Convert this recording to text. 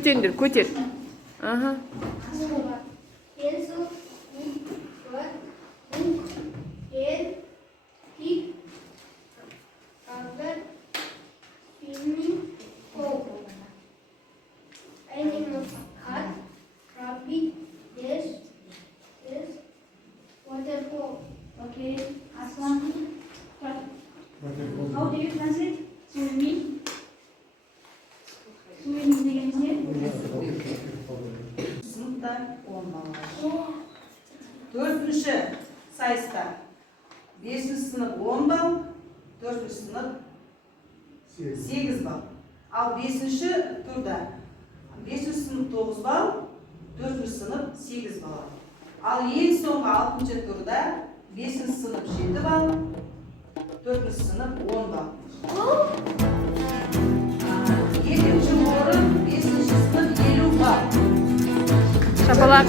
Көтеріңдер, көтер. Ага. Пенсил, блат, бук, пен, пик, кагаз, фильминг, кол. Animal cat, rabbit, yes, waterfall. Okay, Aswan. How do you translate? Swimming. Swimming деген не? Сыныпта 10 бала. 4-ші сайыста 5-ші сынып 10 балл, 4-ші сынып 8 балл. Ал 5-ші турда 5-ші сынып 9 балл, 4-ші сынып 8 балл. Ал ең соңғы 6-ші турда 5-ші сынып 7 балл, 4-ші сынып 10 балл. Екінші орын 5-ші сынып 50 балл. Шапалақ.